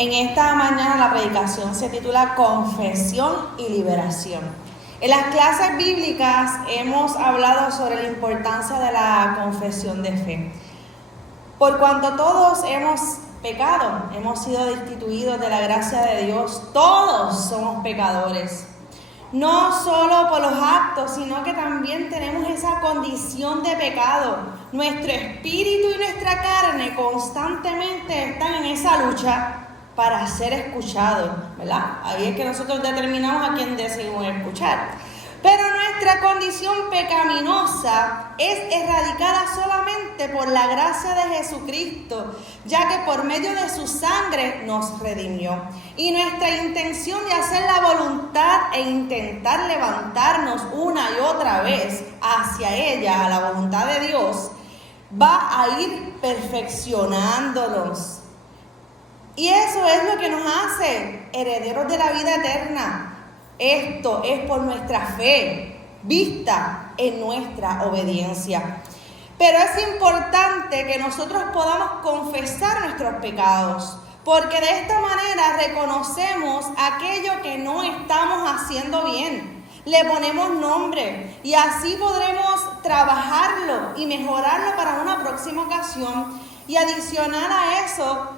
En esta mañana la predicación se titula Confesión y Liberación. En las clases bíblicas hemos hablado sobre la importancia de la confesión de fe. Por cuanto todos hemos pecado, hemos sido destituidos de la gracia de Dios, todos somos pecadores. No solo por los actos, sino que también tenemos esa condición de pecado. Nuestro espíritu y nuestra carne constantemente están en esa lucha para ser escuchados, ¿verdad? Ahí es que nosotros determinamos a quién decidimos escuchar. Pero nuestra condición pecaminosa es erradicada solamente por la gracia de Jesucristo, ya que por medio de su sangre nos redimió. Y nuestra intención de hacer la voluntad e intentar levantarnos una y otra vez hacia ella, a la voluntad de Dios, va a ir perfeccionándonos. Y eso es lo que nos hace herederos de la vida eterna. Esto es por nuestra fe, vista en nuestra obediencia. Pero es importante que nosotros podamos confesar nuestros pecados, porque de esta manera reconocemos aquello que no estamos haciendo bien. Le ponemos nombre y así podremos trabajarlo y mejorarlo para una próxima ocasión. Y adicional a eso,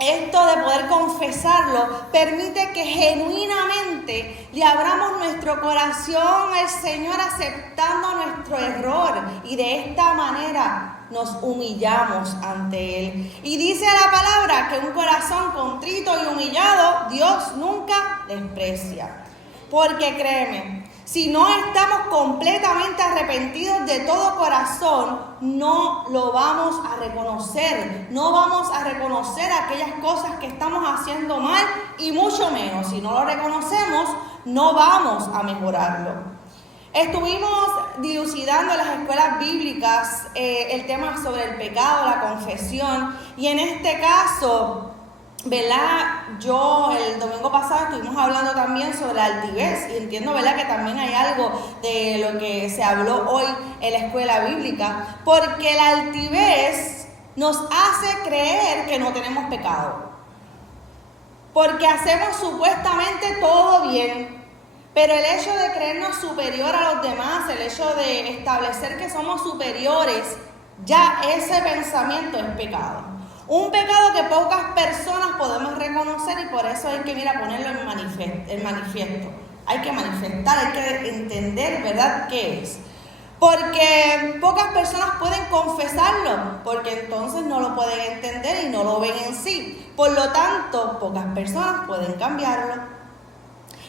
esto de poder confesarlo permite que genuinamente le abramos nuestro corazón al Señor aceptando nuestro error y de esta manera nos humillamos ante Él. Y dice la palabra que un corazón contrito y humillado Dios nunca desprecia. Porque créeme, si no estamos completamente arrepentidos de todo corazón, no lo vamos a reconocer. No vamos a reconocer aquellas cosas que estamos haciendo mal y mucho menos, si no lo reconocemos, no vamos a mejorarlo. Estuvimos dilucidando en las escuelas bíblicas el tema sobre el pecado, la confesión, y en este caso, ¿verdad? Yo el domingo pasado estuvimos hablando también sobre la altivez y entiendo, ¿verdad?, que también hay algo de lo que se habló hoy en la escuela bíblica, porque la altivez nos hace creer que no tenemos pecado, porque hacemos supuestamente todo bien, pero el hecho de creernos superior a los demás, el hecho de establecer que somos superiores, ya ese pensamiento es pecado. Un pecado que pocas personas podemos reconocer y por eso hay que, ponerlo en manifiesto. Hay que manifestar, hay que entender, ¿verdad?, qué es. Porque pocas personas pueden confesarlo, porque entonces no lo pueden entender y no lo ven en sí. Por lo tanto, pocas personas pueden cambiarlo.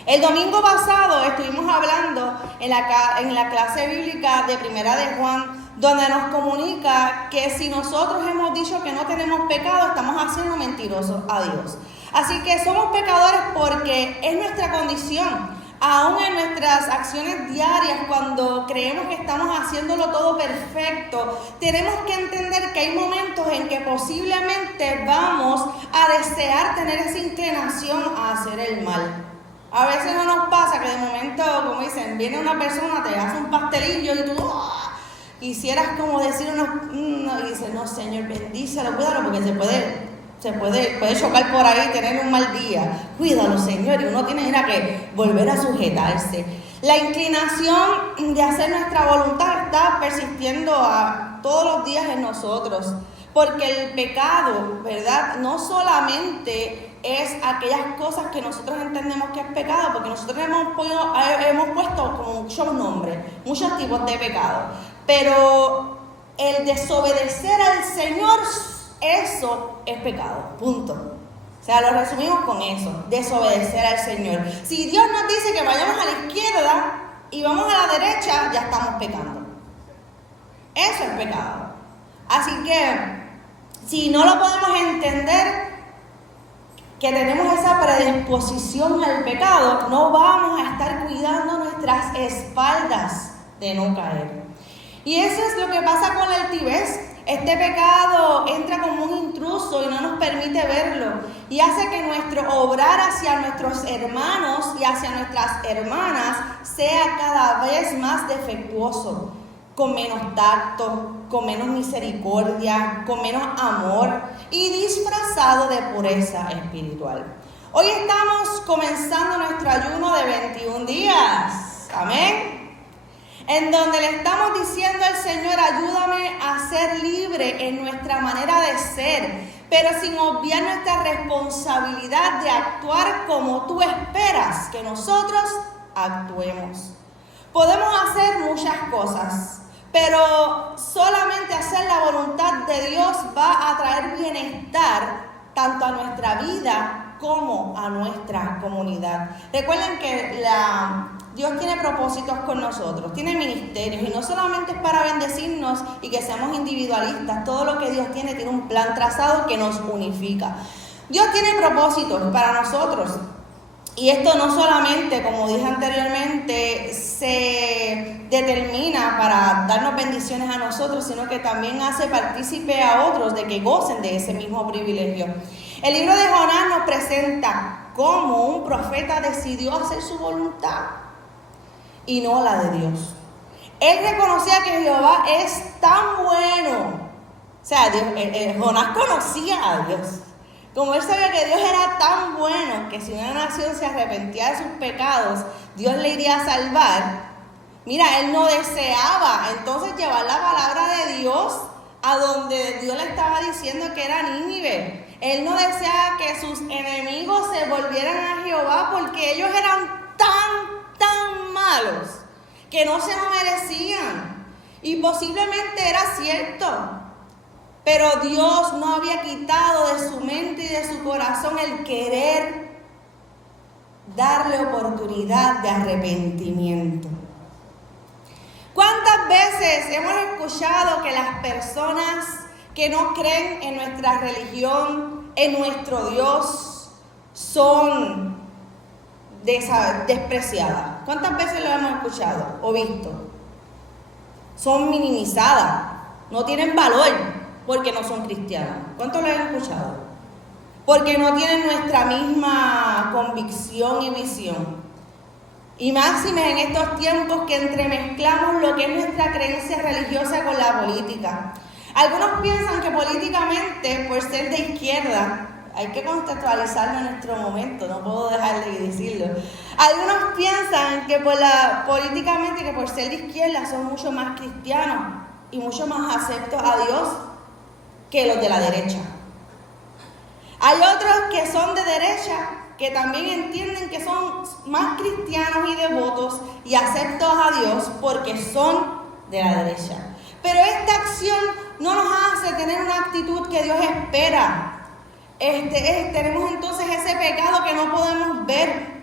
El domingo pasado estuvimos hablando en la clase bíblica de Primera de Juan, donde nos comunica que si nosotros hemos dicho que no tenemos pecado, estamos haciendo mentirosos a Dios. Así que somos pecadores porque es nuestra condición. Aún en nuestras acciones diarias, cuando creemos que estamos haciéndolo todo perfecto, tenemos que entender que hay momentos en que posiblemente vamos a desear tener esa inclinación a hacer el mal. A veces no nos pasa que de momento, como dicen, viene una persona, te hace un pastelillo y tú quisieras como decir y dices, no, Señor, bendícelo, cuídalo, porque se puede chocar por ahí y tener un mal día. Cuídalo, Señor, y uno tiene que volver a sujetarse. La inclinación de hacer nuestra voluntad está persistiendo todos los días en nosotros, porque el pecado, ¿verdad?, no solamente es aquellas cosas que nosotros entendemos que es pecado, porque nosotros hemos puesto como muchos nombres, muchos tipos de pecado. Pero el desobedecer al Señor, eso es pecado, punto. O sea, lo resumimos con eso, desobedecer al Señor. Si Dios nos dice que vayamos a la izquierda y vamos a la derecha, ya estamos pecando. Eso es pecado. Así que, si no lo podemos entender, que tenemos esa predisposición al pecado, no vamos a estar cuidando nuestras espaldas de no caer. Y eso es lo que pasa con la altivez. Este pecado entra como un intruso y no nos permite verlo. Y hace que nuestro obrar hacia nuestros hermanos y hacia nuestras hermanas sea cada vez más defectuoso, con menos tacto, con menos misericordia, con menos amor y disfrazado de pureza espiritual. Hoy estamos comenzando nuestro ayuno de 21 días. Amén. En donde le estamos diciendo al Señor, ayúdame a ser libre en nuestra manera de ser, pero sin obviar nuestra responsabilidad de actuar como tú esperas que nosotros actuemos. Podemos hacer muchas cosas, pero solamente hacer la voluntad de Dios va a traer bienestar tanto a nuestra vida como a nuestra comunidad. Recuerden que Dios tiene propósitos con nosotros, tiene ministerios, y no solamente es para bendecirnos y que seamos individualistas. Todo lo que Dios tiene un plan trazado que nos unifica. Dios tiene propósitos para nosotros. Y esto no solamente, como dije anteriormente, se determina para darnos bendiciones a nosotros, sino que también hace partícipe a otros de que gocen de ese mismo privilegio. El libro de Jonás nos presenta cómo un profeta decidió hacer su voluntad y no la de Dios. Él reconocía que Jehová es tan bueno. O sea, Jonás conocía a Dios. Como él sabía que Dios era tan bueno que si una nación se arrepentía de sus pecados, Dios le iría a salvar. Mira, él no deseaba entonces llevar la palabra de Dios a donde Dios le estaba diciendo que era Nínive. Él no deseaba que sus enemigos se volvieran a Jehová porque ellos eran tan malos que no se lo merecían. Y posiblemente era cierto. Pero Dios no había quitado de su mente y de su corazón el querer darle oportunidad de arrepentimiento. ¿Cuántas veces hemos escuchado que las personas que no creen en nuestra religión, en nuestro Dios, son despreciadas? ¿Cuántas veces lo hemos escuchado o visto? Son minimizadas, no tienen valor. Porque no son cristianos. ¿Cuántos lo han escuchado? Porque no tienen nuestra misma convicción y visión. Y máxime en estos tiempos que entremezclamos lo que es nuestra creencia religiosa con la política. Algunos piensan que políticamente, por ser de izquierda, hay que contextualizarlo en nuestro momento, no puedo dejar de decirlo. Algunos piensan que políticamente, que por ser de izquierda son mucho más cristianos y mucho más aceptos a Dios que los de la derecha. Hay otros que son de derecha que también entienden que son más cristianos y devotos y aceptos a Dios porque son de la derecha. Pero esta acción no nos hace tener una actitud que Dios espera. Tenemos entonces ese pecado que no podemos ver,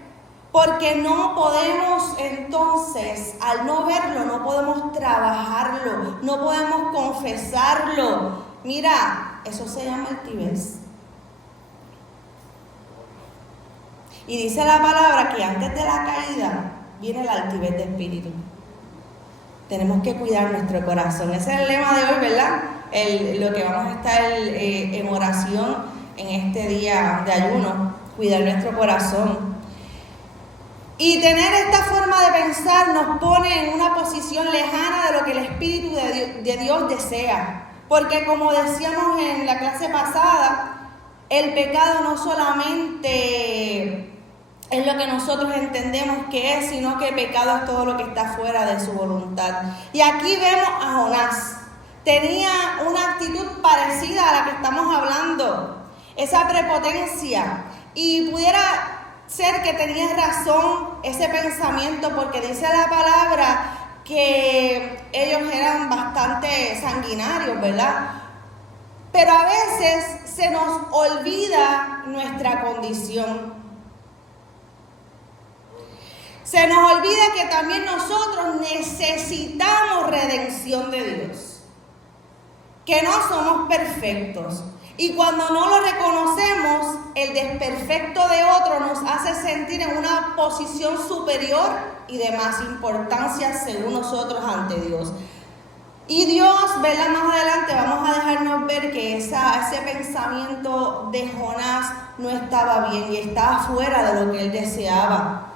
porque no podemos entonces, al no verlo, no podemos trabajarlo, no podemos confesarlo. Mira, eso se llama altivez. Y dice la palabra que antes de la caída viene la altivez de espíritu. Tenemos que cuidar nuestro corazón. Ese es el lema de hoy, ¿verdad? Lo que vamos a estar en oración en este día de ayuno. Cuidar nuestro corazón. Y tener esta forma de pensar nos pone en una posición lejana de lo que el Espíritu de Dios desea. Porque como decíamos en la clase pasada, el pecado no solamente es lo que nosotros entendemos que es, sino que el pecado es todo lo que está fuera de su voluntad. Y aquí vemos a Jonás. Tenía una actitud parecida a la que estamos hablando, esa prepotencia. Y pudiera ser que tenía razón ese pensamiento, porque dice la palabra que ellos eran bastante sanguinarios, ¿verdad? Pero a veces se nos olvida nuestra condición. Se nos olvida que también nosotros necesitamos redención de Dios. Que no somos perfectos. Y cuando no lo reconocemos, el desperfecto de otro nos hace sentir en una posición superior y de más importancia según nosotros ante Dios. Y Dios, ¿verdad? Más adelante vamos a dejarnos ver que ese pensamiento de Jonás no estaba bien y estaba fuera de lo que él deseaba.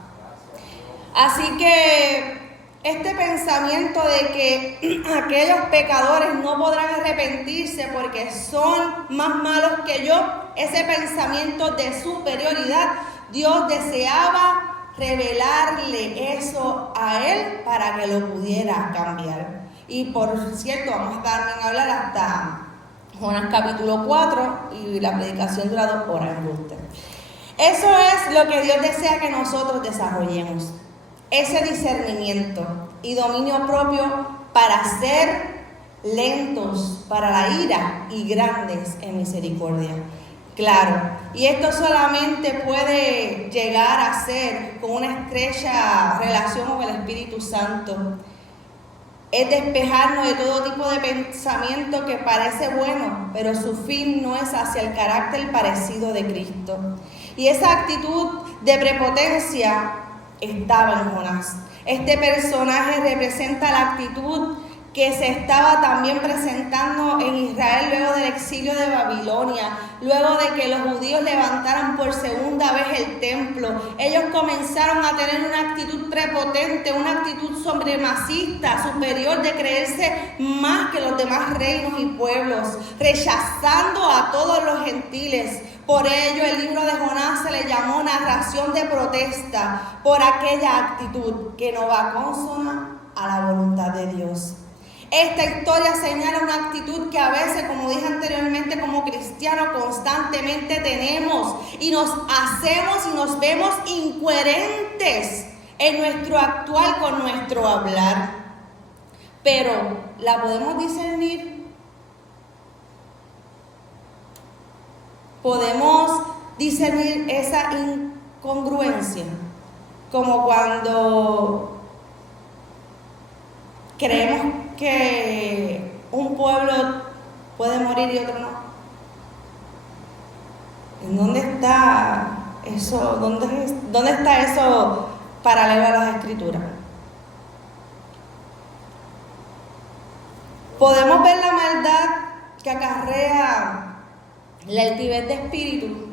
Así que Este pensamiento de que aquellos pecadores no podrán arrepentirse porque son más malos que yo, ese pensamiento de superioridad, Dios deseaba revelarle eso a él para que lo pudiera cambiar. Y por cierto, vamos a también hablar hasta Jonás capítulo 4 y la predicación dura 2 horas en usted. Eso es lo que Dios desea que nosotros desarrollemos. Ese discernimiento y dominio propio para ser lentos para la ira y grandes en misericordia. Claro, y esto solamente puede llegar a ser con una estrecha relación con el Espíritu Santo. Es despejarnos de todo tipo de pensamiento que parece bueno, pero su fin no es hacia el carácter parecido de Cristo. Y esa actitud de prepotencia estaba en Jonás. Este personaje representa la actitud que se estaba también presentando en Israel luego del exilio de Babilonia, luego de que los judíos levantaran por segunda vez el templo. Ellos comenzaron a tener una actitud prepotente, una actitud supremacista, superior, de creerse más que los demás reinos y pueblos, rechazando a todos los gentiles. Por ello el libro de Jonás se le llamó narración de protesta por aquella actitud que no va consona a la voluntad de Dios. Esta historia señala una actitud que a veces, como dije anteriormente, como cristianos constantemente tenemos y nos hacemos y nos vemos incoherentes en nuestro actuar con nuestro hablar. Pero, ¿la podemos discernir? ¿Podemos discernir esa incongruencia? Como cuando creemos que un pueblo puede morir y otro no. ¿En dónde está eso? ¿Dónde está eso paralelo a las Escrituras? Podemos ver la maldad que acarrea la altivez de espíritu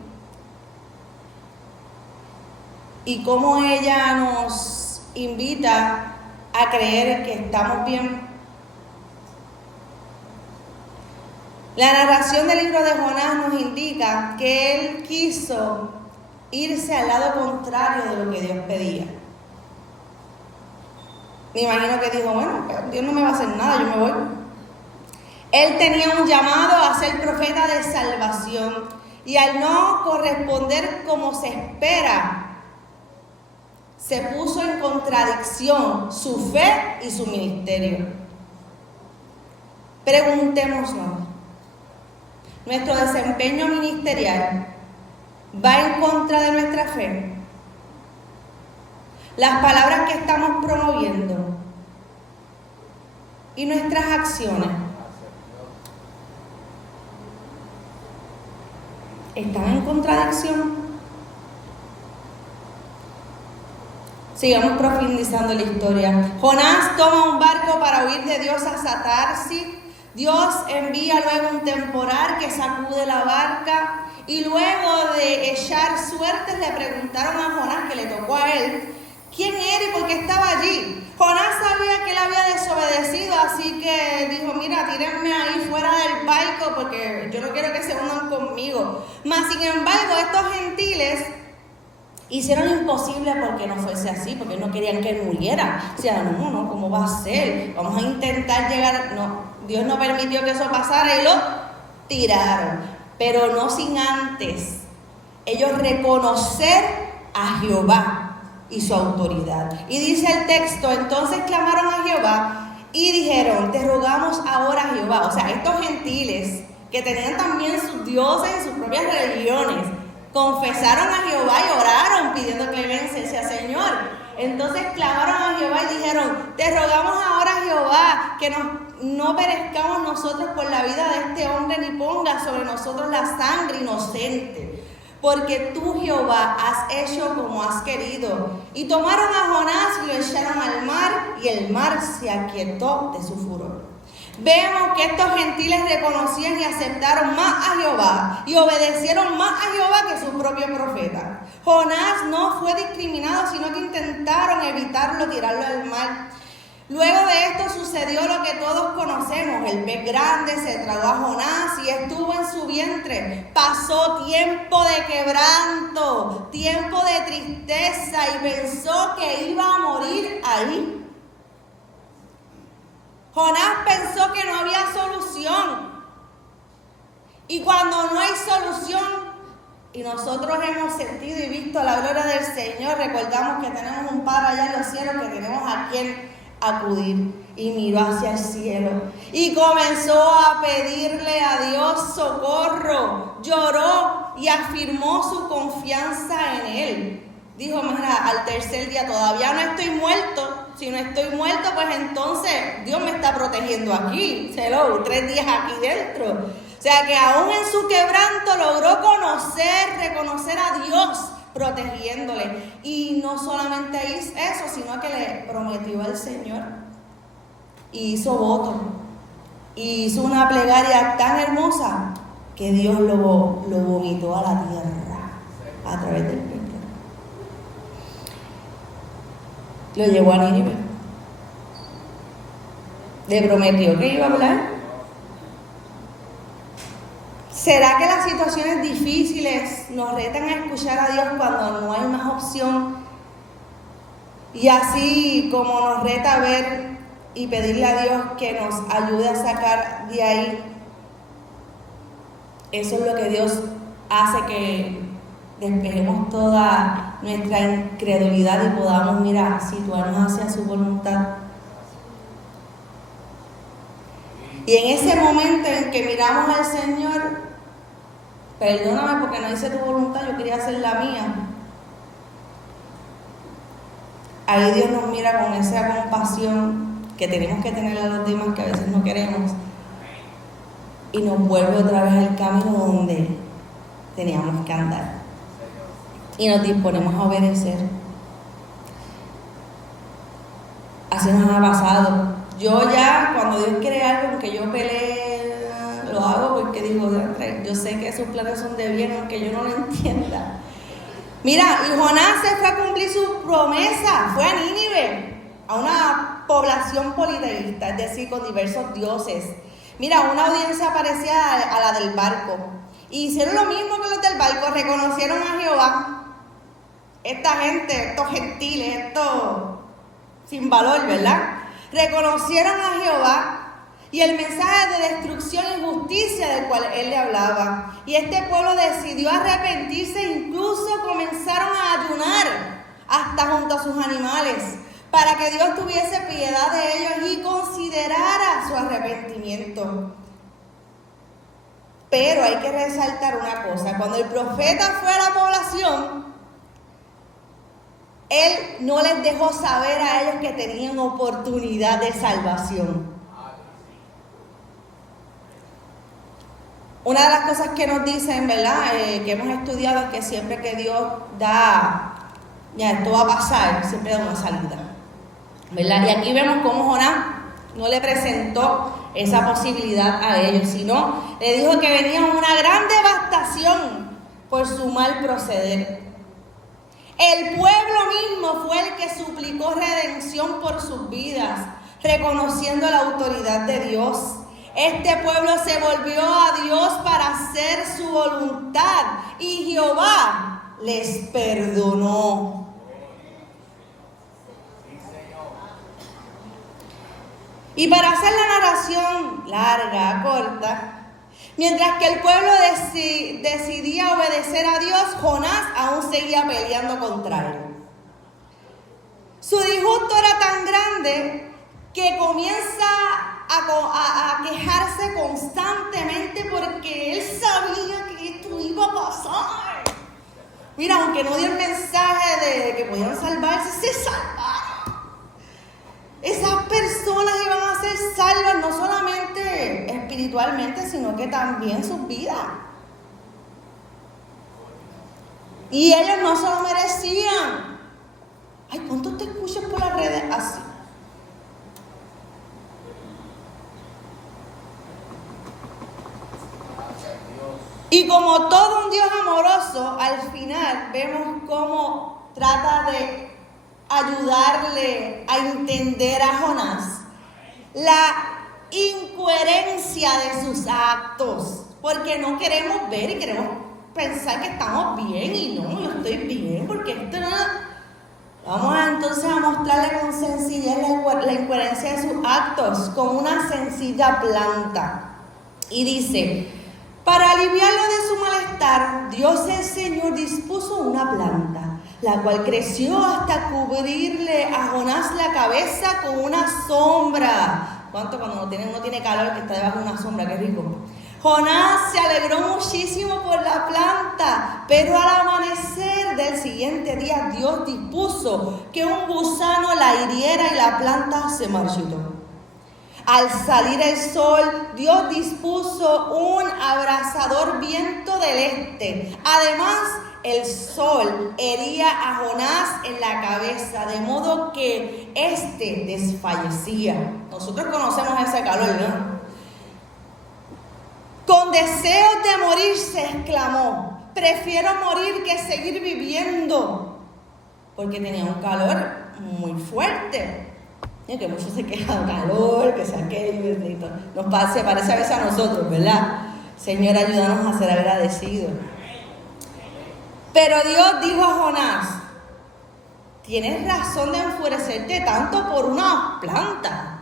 y cómo ella nos invita a creer que estamos bien. La narración del libro de Jonás nos indica que él quiso irse al lado contrario de lo que Dios pedía. Me imagino que dijo, bueno, Dios no me va a hacer nada, yo me voy. Él tenía un llamado a ser profeta de salvación y al no corresponder como se espera, se puso en contradicción su fe y su ministerio. Preguntémonos, ¿nuestro desempeño ministerial va en contra de nuestra fe? Las palabras que estamos promoviendo y nuestras acciones ¿están en contradicción? Sigamos profundizando la historia. Jonás toma un barco para huir de Dios hasta Tarsis. Dios envía luego un temporal que sacude la barca y luego de echar suertes le preguntaron a Jonás, que le tocó a él, quién era y por qué estaba allí. Jonás sabía que él había desobedecido, así que dijo, mira, tírenme ahí fuera del barco porque yo no quiero que se unan conmigo. Mas sin embargo, estos gentiles hicieron lo imposible porque no fuese así, porque no querían que él muriera. O sea, no, ¿cómo va a ser? Vamos a intentar llegar. No, Dios no permitió que eso pasara y lo tiraron. Pero no sin antes ellos reconocer a Jehová y su autoridad. Y dice el texto, entonces clamaron a Jehová y dijeron, te rogamos ahora, Jehová. O sea, estos gentiles que tenían también sus dioses y sus propias religiones, confesaron a Jehová y oraron pidiendo clemencia hacia Señor. Entonces clamaron a Jehová y dijeron, te rogamos ahora, Jehová, que no perezcamos nosotros por la vida de este hombre, ni pongas sobre nosotros la sangre inocente, porque tú, Jehová, has hecho como has querido. Y tomaron a Jonás y lo echaron al mar, y el mar se aquietó de su furor. Vemos que estos gentiles reconocían y aceptaron más a Jehová y obedecieron más a Jehová que su propio profeta. Jonás no fue discriminado, sino que intentaron evitarlo, tirarlo al mar. Luego de esto sucedió lo que todos conocemos. El pez grande se tragó a Jonás y estuvo en su vientre. Pasó tiempo de quebranto, tiempo de tristeza y pensó que iba a morir ahí. Jonás pensó que no había solución. Y cuando no hay solución, y nosotros hemos sentido y visto la gloria del Señor, recordamos que tenemos un Padre allá en los cielos, que tenemos a quien acudir. Y miró hacia el cielo y comenzó a pedirle a Dios socorro. Lloró y afirmó su confianza en Él. Dijo, mira, al tercer día todavía no estoy muerto. Si no estoy muerto, pues entonces Dios me está protegiendo aquí. 3 días aquí dentro. O sea que aún en su quebranto logró reconocer a Dios protegiéndole. Y no solamente hizo eso, sino que le prometió al Señor. Y hizo voto. Y hizo una plegaria tan hermosa que Dios lo vomitó a la tierra a través del pecado. Lo llevó a Nínive. Le prometió que iba a hablar. ¿Será que las situaciones difíciles nos retan a escuchar a Dios cuando no hay más opción? Y así como nos reta a ver y pedirle a Dios que nos ayude a sacar de ahí. Eso es lo que Dios hace, que despejemos toda nuestra incredulidad y podamos, situarnos hacia su voluntad. Y en ese momento en que miramos al Señor, perdóname porque no hice tu voluntad, yo quería hacer la mía. Ahí Dios nos mira con esa compasión que tenemos que tener a los demás, que a veces no queremos, y nos vuelve otra vez al camino donde teníamos que andar. Y nos disponemos a obedecer. Así nos ha pasado. Yo ya, cuando Dios quiere algo, aunque yo pelee, lo hago porque digo, yo sé que sus planes son de bien, aunque yo no lo entienda. Mira, y Jonás se fue a cumplir su promesa, fue a Nínive, a una población politeísta, es decir, con diversos dioses. Mira, una audiencia parecida a la del barco. Y hicieron lo mismo que los del barco, reconocieron a Jehová. Esta gente, estos gentiles, estos sin valor, ¿verdad? Reconocieron a Jehová y el mensaje de destrucción y justicia del cual él le hablaba. Y este pueblo decidió arrepentirse, incluso comenzaron a ayunar hasta junto a sus animales, para que Dios tuviese piedad de ellos y considerara su arrepentimiento. Pero hay que resaltar una cosa: cuando el profeta fue a la población, él no les dejó saber a ellos que tenían oportunidad de salvación. Una de las cosas que nos dicen, ¿verdad? Que hemos estudiado, es que siempre que Dios da, esto va a pasar, siempre da una salida, ¿verdad? Y aquí vemos cómo Jonás no le presentó esa posibilidad a ellos, sino le dijo que venía una gran devastación por su mal proceder. El pueblo mismo fue el que suplicó redención por sus vidas, reconociendo la autoridad de Dios. Este pueblo se volvió a Dios para hacer su voluntad y Jehová les perdonó. Y para hacer la narración larga, corta, mientras que el pueblo decidía obedecer a Dios, Jonás aún seguía peleando contra él. Su disgusto era tan grande que comienza a quejarse constantemente porque él sabía que esto iba a pasar. Mira, aunque no dio el mensaje de que podían salvarse, se salvaron. Esas personas iban a ser salvas no solamente espiritualmente, sino que también sus vidas. Y ellos no se lo merecían. Ay, ¿cuánto te escuchas por las redes así? Y como todo un Dios amoroso, al final vemos cómo trata de ayudarle a entender a Jonás la incoherencia de sus actos, porque no queremos ver y queremos pensar que estamos bien y no, yo estoy bien, porque esto no... Vamos entonces a mostrarle con sencillez la incoherencia de sus actos, con una sencilla planta. Y dice, para aliviarlo de su malestar, Dios el Señor dispuso una planta, la cual creció hasta cubrirle a Jonás la cabeza con una sombra. ¿Cuánto cuando uno tiene calor que está debajo de una sombra? ¡Qué rico! Jonás se alegró muchísimo por la planta, pero al amanecer del siguiente día Dios dispuso que un gusano la hiriera y la planta se marchitó. Al salir el sol, Dios dispuso un abrasador viento del este. Además, el sol hería a Jonás en la cabeza, de modo que éste desfallecía. Nosotros conocemos ese calor, ¿no? Con deseos de morir se exclamó, prefiero morir que seguir viviendo, porque tenía un calor muy fuerte. Y que muchos se quejan, calor, que sea aquello, se parece a veces a nosotros, ¿verdad? Señor, ayúdanos a ser agradecidos. Pero Dios dijo a Jonás, tienes razón de enfurecerte tanto por una planta.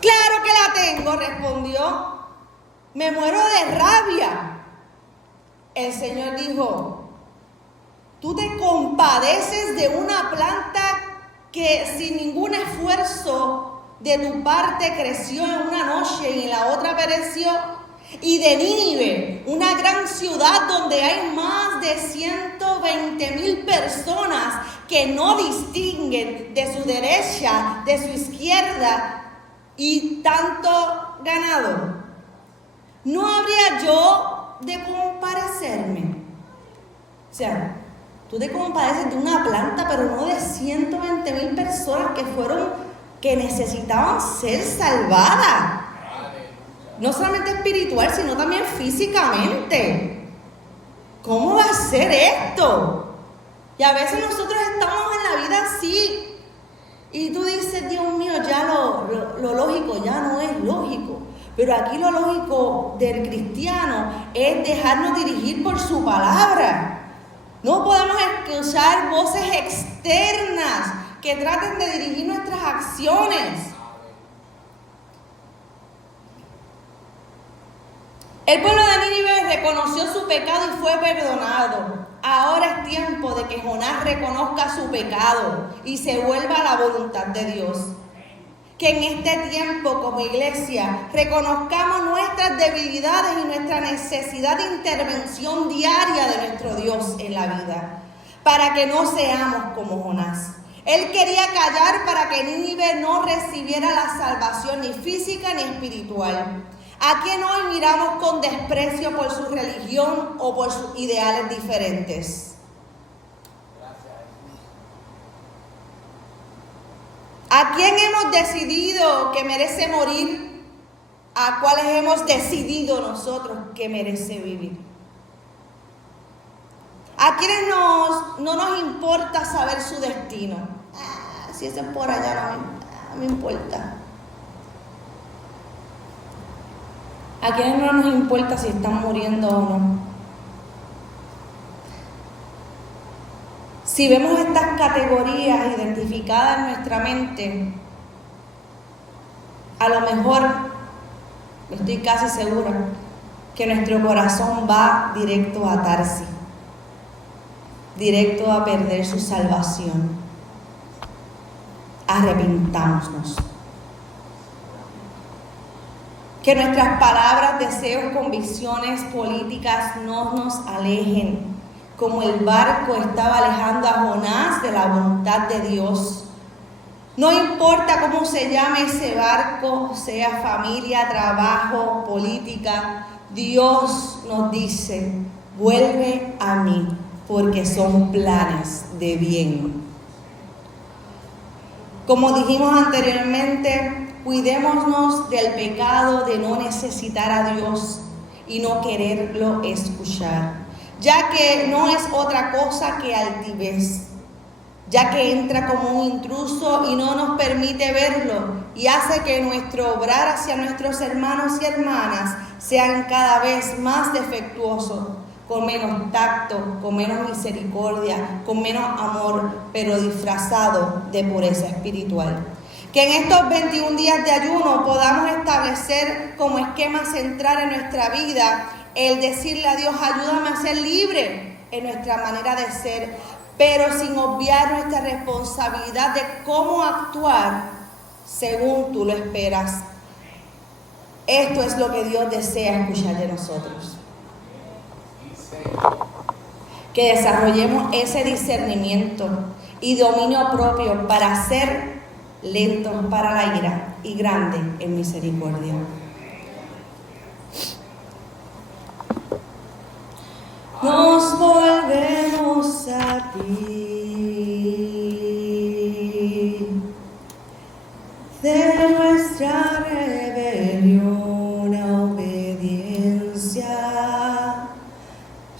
Claro que la tengo, respondió. Me muero de rabia. El Señor dijo, tú te compadeces de una planta que sin ningún esfuerzo de tu parte creció en una noche y en la otra pereció. Y de Nínive, una gran ciudad donde hay más de 120,000 personas que no distinguen de su derecha, de su izquierda, y tanto ganado, ¿no habría yo de compadecerme? O sea, tú te compadeces de una planta, pero no de 120,000 personas que necesitaban ser salvadas. No solamente espiritual, sino también físicamente. ¿Cómo va a ser esto? Y a veces nosotros estamos en la vida así. Y tú dices, Dios mío, ya lo lógico ya no es lógico. Pero aquí lo lógico del cristiano es dejarnos dirigir por su palabra. No podemos escuchar voces externas que traten de dirigir nuestras acciones. El pueblo de Nínive reconoció su pecado y fue perdonado. Ahora es tiempo de que Jonás reconozca su pecado y se vuelva a la voluntad de Dios. Que en este tiempo, como iglesia, reconozcamos nuestras debilidades y nuestra necesidad de intervención diaria de nuestro Dios en la vida, para que no seamos como Jonás. Él quería callar para que Nínive no recibiera la salvación ni física ni espiritual. ¿A quién hoy miramos con desprecio por su religión o por sus ideales diferentes? ¿A quién hemos decidido que merece morir? ¿A cuáles hemos decidido nosotros que merece vivir? ¿A quienes no nos importa saber su destino? Si es por allá no me importa. ¿A quienes no nos importa si están muriendo o no? Si vemos estas categorías identificadas en nuestra mente, a lo mejor, estoy casi segura, que nuestro corazón va directo a atarse, directo a perder su salvación. Arrepintámonos. Que nuestras palabras, deseos, convicciones políticas no nos alejen, como el barco estaba alejando a Jonás de la voluntad de Dios. No importa cómo se llame ese barco, sea familia, trabajo, política, Dios nos dice, vuelve a mí, porque son planes de bien. Como dijimos anteriormente, cuidémonos del pecado de no necesitar a Dios y no quererlo escuchar. ya que no es otra cosa que altivez, ya que entra como un intruso y no nos permite verlo y hace que nuestro obrar hacia nuestros hermanos y hermanas sean cada vez más defectuosos, con menos tacto, con menos misericordia, con menos amor, pero disfrazado de pureza espiritual. Que en estos 21 días de ayuno podamos establecer como esquema central en nuestra vida el decirle a Dios, ayúdame a ser libre en nuestra manera de ser, pero sin obviar nuestra responsabilidad de cómo actuar según tú lo esperas. Esto es lo que Dios desea escuchar de nosotros. Que desarrollemos ese discernimiento y dominio propio para ser lentos para la ira y grande en misericordia. Nos volvemos a ti, de nuestra rebelión a obediencia,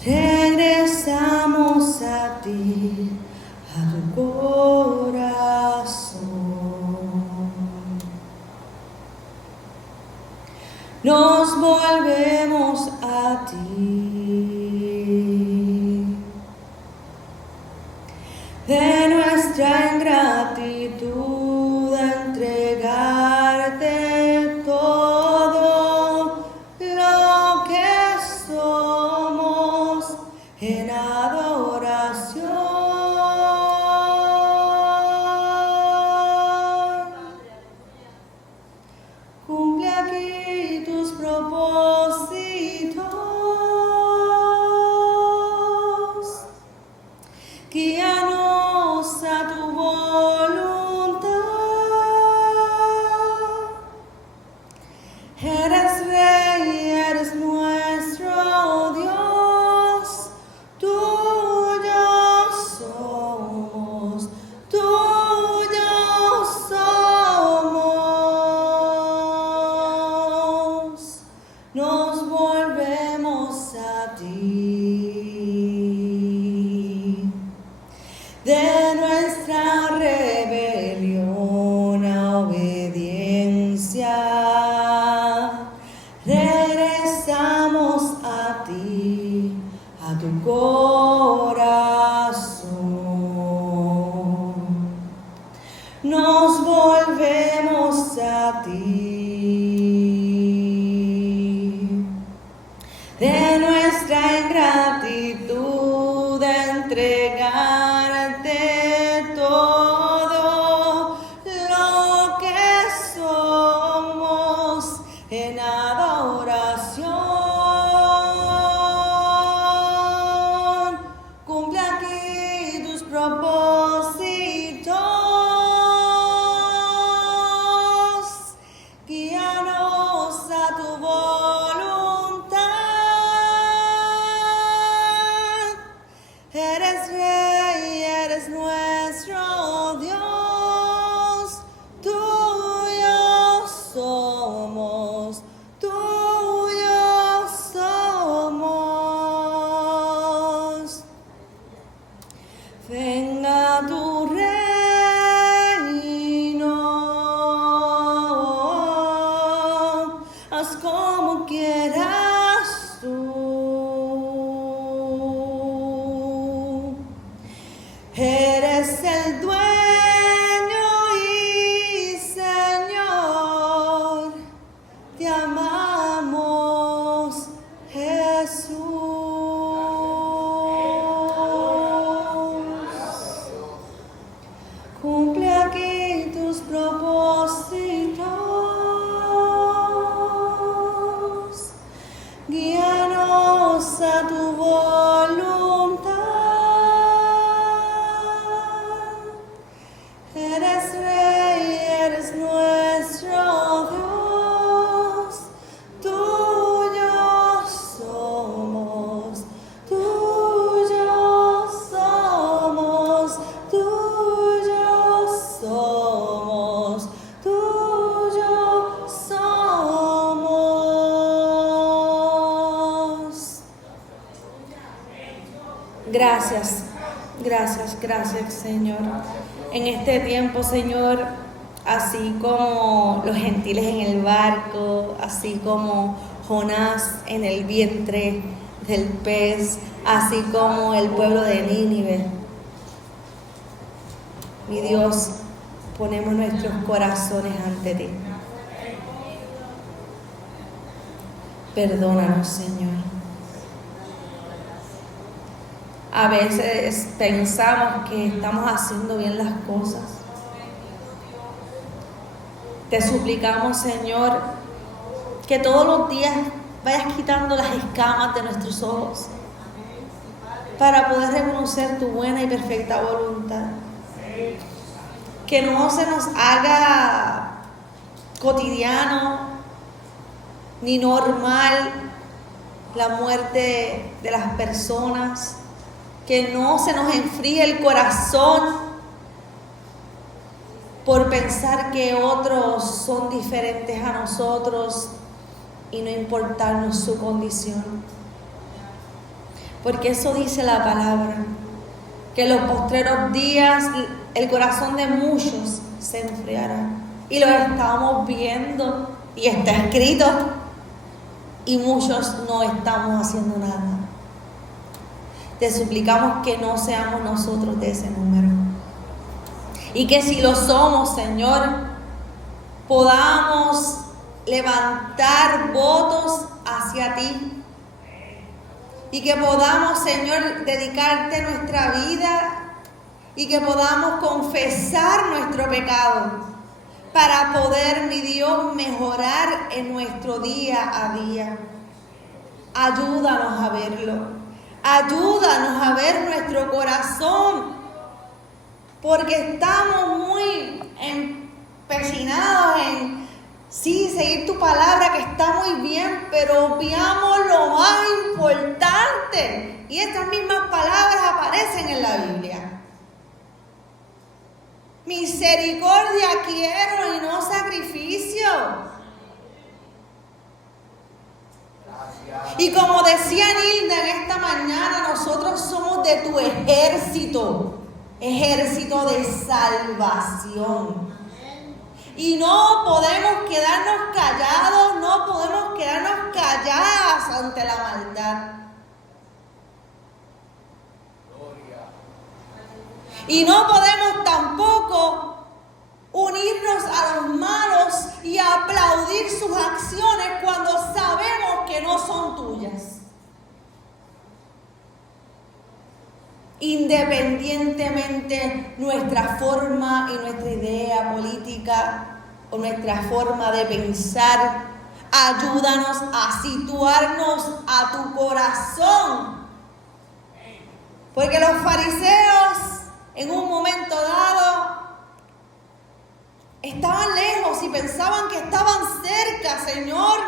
regresamos a ti, a tu corazón. Nos volvemos a ti. De nuestra ingratitud a entregarte todo lo que somos en adoración. Cumple aquí tus propósitos. Guíanos a tu voluntad. Eres Rey, eres nuestro Dios. Tuyo somos, tuyo somos. Nos volvemos a ti. De nuestra rebelión a obediencia, regresamos a ti, a tu corazón. Nos volvemos a ti. De nuestra ingratitud a entregarte todo lo que somos en adoración. Cumple aquí tus propósitos. Guíanos a tu voluntad. Eres Rey, eres nuestro Dios. Tuyo somos, tuyo somos. Venga tu reino, haz como quieras tú. Eres el dueño y Señor, te amamos, Jesús. Cumple aquí tus propósitos. Guíanos a tu voluntad. Eres Rey, eres nuestro Dios. Tuyo somos, tuyo somos, tuyo somos, tuyo somos. Gracias, gracias, Señor. En este tiempo, Señor, así como los gentiles en el barco, así como Jonás en el vientre del pez, así como el pueblo de Nínive. Mi Dios, ponemos nuestros corazones ante ti. Perdónanos, Señor. A veces pensamos que estamos haciendo bien las cosas. Te suplicamos, Señor, que todos los días vayas quitando las escamas de nuestros ojos para poder reconocer tu buena y perfecta voluntad. Que no se nos haga cotidiano ni normal la muerte de las personas. Que no se nos enfríe el corazón por pensar que otros son diferentes a nosotros y no importarnos su condición. Porque eso dice la palabra, que en los postreros días el corazón de muchos se enfriará. Y lo estamos viendo y está escrito y muchos no estamos haciendo nada. Te suplicamos que no seamos nosotros de ese número. Y que si lo somos, Señor, podamos levantar votos hacia ti. Y que podamos, Señor, dedicarte nuestra vida y que podamos confesar nuestro pecado para poder, mi Dios, mejorar en nuestro día a día. Ayúdanos a verlo. Ayúdanos a ver nuestro corazón, porque estamos muy empecinados en sí, seguir tu palabra, que está muy bien, pero obviamos lo más importante. Y estas mismas palabras aparecen en la Biblia. Misericordia quiero y no sacrificio. Y como decía Nilda en esta mañana, nosotros somos de tu ejército de salvación. Y no podemos quedarnos callados, no podemos quedarnos calladas ante la maldad. Y no podemos tampoco unirnos a los malos y aplaudir sus acciones cuando sabemos que no son tuyas. Independientemente nuestra forma y nuestra idea política o nuestra forma de pensar, ayúdanos a situarnos a tu corazón. Porque los fariseos en un momento dado estaban lejos y pensaban que estaban cerca, Señor.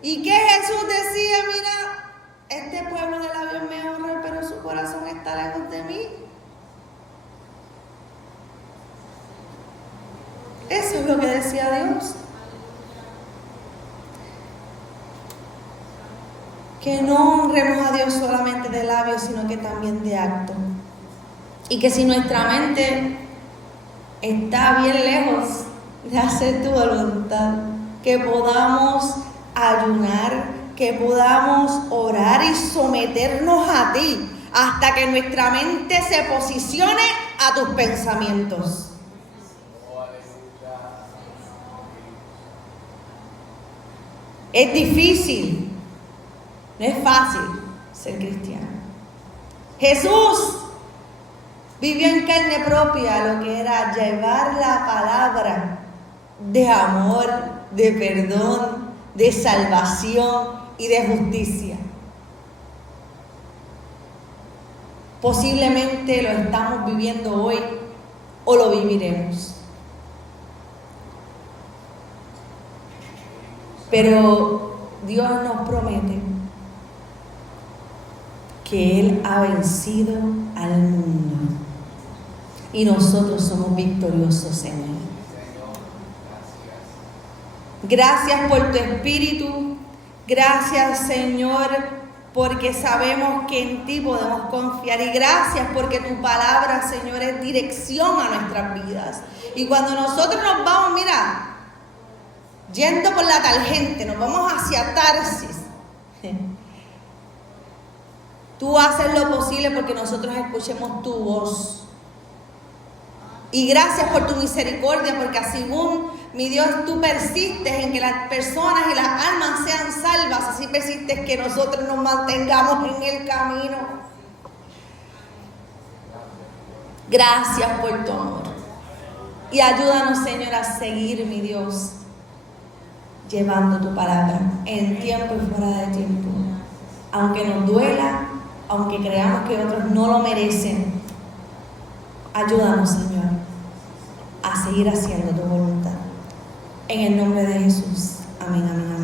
¿Y qué Jesús decía? Mira, este pueblo de labios me honra, pero su corazón está lejos de mí. Eso es lo que decía Dios. Que no honremos a Dios solamente de labios, sino que también de acto. Y que si nuestra mente está bien lejos de hacer tu voluntad, que podamos ayunar, que podamos orar y someternos a ti hasta que nuestra mente se posicione a tus pensamientos. Es difícil, no es fácil ser cristiano. Jesús vivió en carne propia lo que era llevar la palabra de amor, de perdón, de salvación y de justicia. Posiblemente lo estamos viviendo hoy o lo viviremos. Pero Dios nos promete que Él ha vencido al mundo y nosotros somos victoriosos en Él. Gracias por tu Espíritu. Gracias, Señor, porque sabemos que en ti podemos confiar. Y gracias porque tu palabra, Señor, es dirección a nuestras vidas. Y cuando nosotros nos vamos, mira, yendo por la tangente, nos vamos hacia Tarsis, tú haces lo posible porque nosotros escuchemos tu voz. Y gracias por tu misericordia, porque así mi Dios, tú persistes en que las personas y las almas sean salvas, así persistes que nosotros nos mantengamos en el camino. Gracias por tu amor. Y ayúdanos, Señor, a seguir, mi Dios, llevando tu palabra en tiempo y fuera de tiempo. Aunque nos duela, aunque creamos que otros no lo merecen, ayúdanos, Señor, a seguir haciendo tu voluntad. En el nombre de Jesús. Amén, amén.